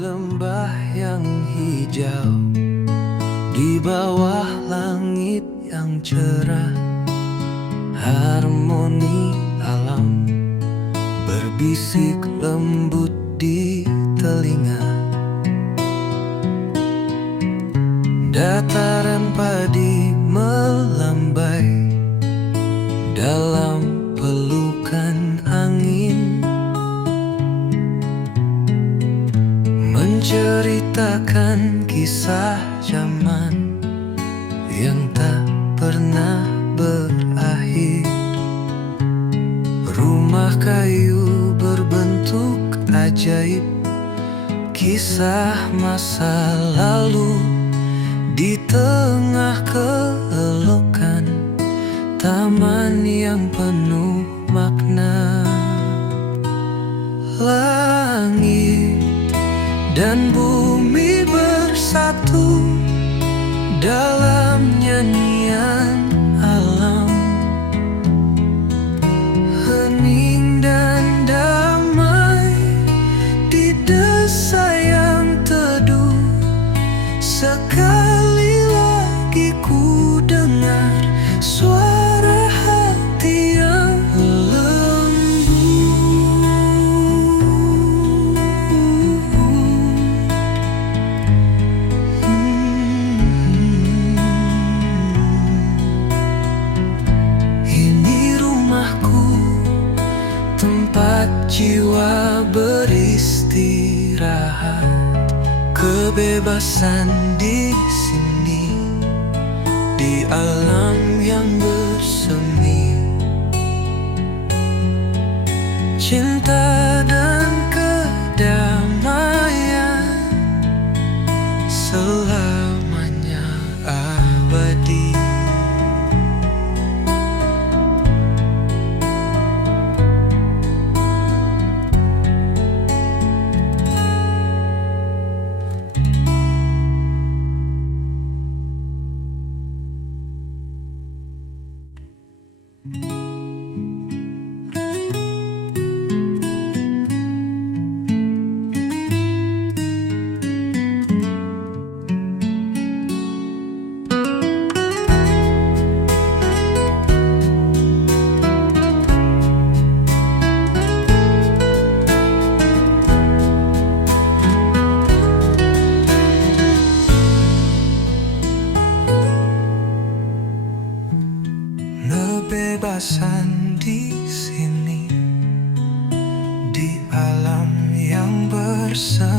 lembah yang hijau, di bawah langit yang cerah, harmoni alam berbisik lembut di telinga. Dataran padi melambai dalam pelukan angin, menceritakan kisah zaman yang tak pernah berakhir. Rumah kayu berbentuk ajaib, kisah masa lalu di tengah keelokan taman yang penuh makna. Langit dan bumi bersatu dalam nyanyian alam, hening dan damai di desa yang teduh. Sekali lagi ku dengar suara hati yang ini rumahku, tempat jiwa beristirahat. Kebebasan di sini, di alam yang bersemi. Cinta dan kedamaian selamanya abadi. Kebebasan di sini, di alam yang bersemi.